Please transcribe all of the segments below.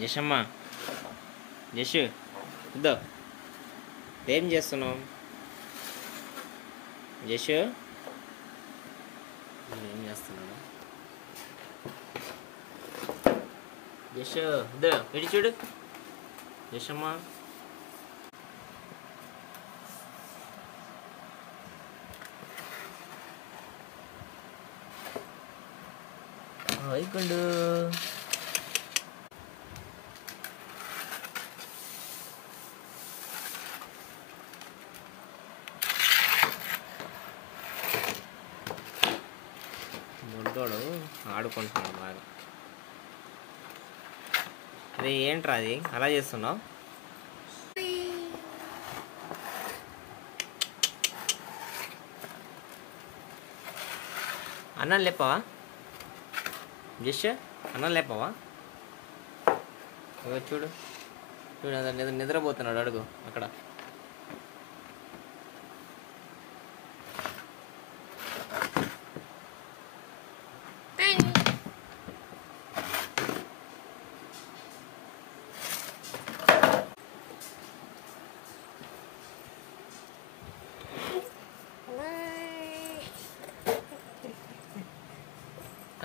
జషమ్మ, జష్ ఇద్దో ఏం చేస్తున్నావు? జష్ ఏం చేస్తున్నాడు? జష్ ఇద్దో ఇటు చూడు. జషమ్మ వైకుండు ముడ్డోడు ఆడుకుంటున్నాడు బాగా. అరే ఏంట్రా అది అలా చేస్తున్నావు? అన్నం లేపావా జష్? అన్నం లేపావా? చూడు చూడు నిద్రపోతున్నాడు. అడుగు అక్కడ.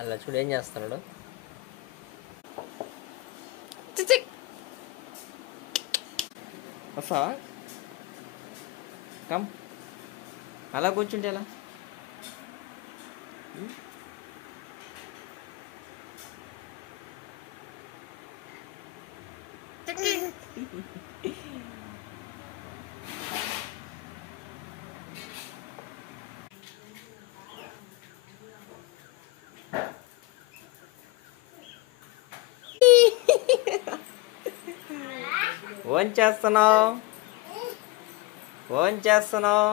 అలా చూడు ఏం చేస్తున్నాడు. వస్తావా? కమ్. అలా కూర్చుంటే ఎలా? ఓన్ చేస్తున్నావు? ఓన్ చేస్తున్నావు?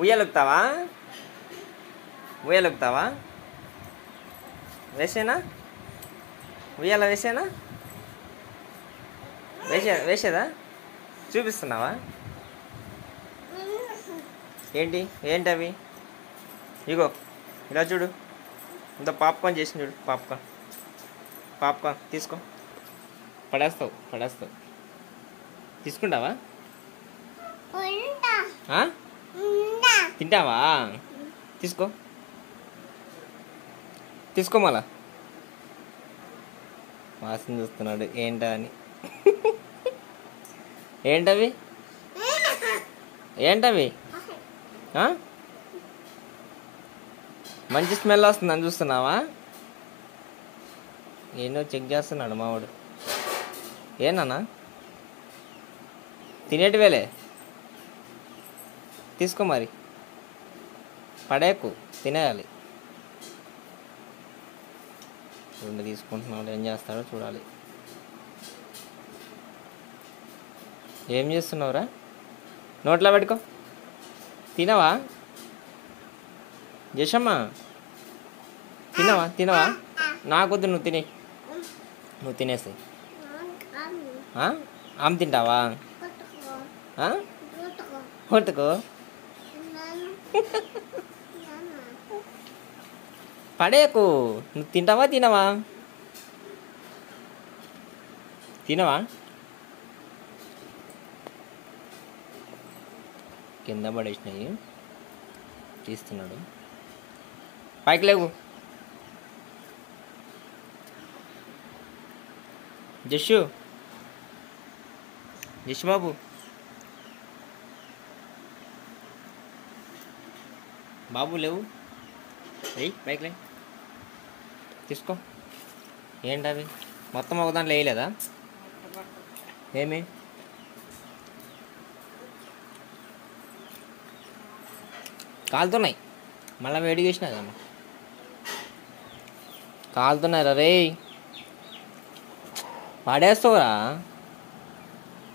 ఉయ్యలుగుతావా? ఉయ్యలుగుతావా? వేసేనా? ఉయ్యాల వేసేనా? వేసేదా? చూపిస్తున్నావా? ఏంటి ఏంటవి? ఇగో ఇలా చూడు. ఇంత పాప్కార్న్ చేసి చూడు. పాప్కార్న్ తీసుకో. పడేస్తావు. తీసుకుంటావా? తింటావా? తీసుకో మళ్ళా. వాసన చూస్తున్నాడు ఏంటా అని. ఏంటవి? మంచి స్మెల్ వస్తుందని చూస్తున్నావా? ఏంటో చెక్ చేస్తున్నాడు మావాడు. ఏనా తినేటివేలే, తీసుకో మరి. పడేకు, తినేయాలి. రెండు తీసుకుంటున్నాడు. ఏం చేస్తాడో చూడాలి. ఏం చేస్తున్నావురా? నోట్లో పెట్టుకో. తినవా జషమ్మ? తినవా? నాకొద్దు, నువ్వు తినేసి. ఆమె తింటావా? కొట్టుకో. పడేకు. నువ్వు తినవా? కింద పడేసినాయి, తీస్తున్నాడు. పైకి లేవు. జష్ బాబు, లేవు. పైకి లే, తీసుకో. ఏంటవి మొత్తం ఒక దాంట్లో వేయలేదా? ఏమి కాలుతున్నాయి? మళ్ళీ వేడి చేసినదమ్మా. కాలుతున్నాయిరా రే. పడేస్తావురా.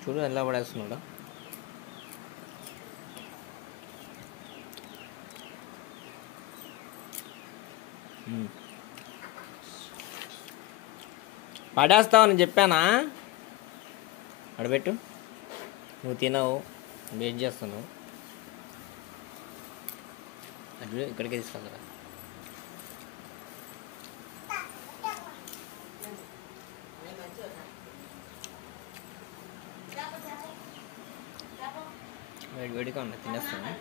చూడు ఎలా పడేస్తున్నాడు. పడేస్తావని చెప్పానా? అడబెట్టు. నువ్వు తినవు, వెయిట్ చేస్తున్నావు. అది ఇక్కడికే తీసుకెళ్తారా? వేడి వేడిగా ఉన్నాయి తినేస్తాను.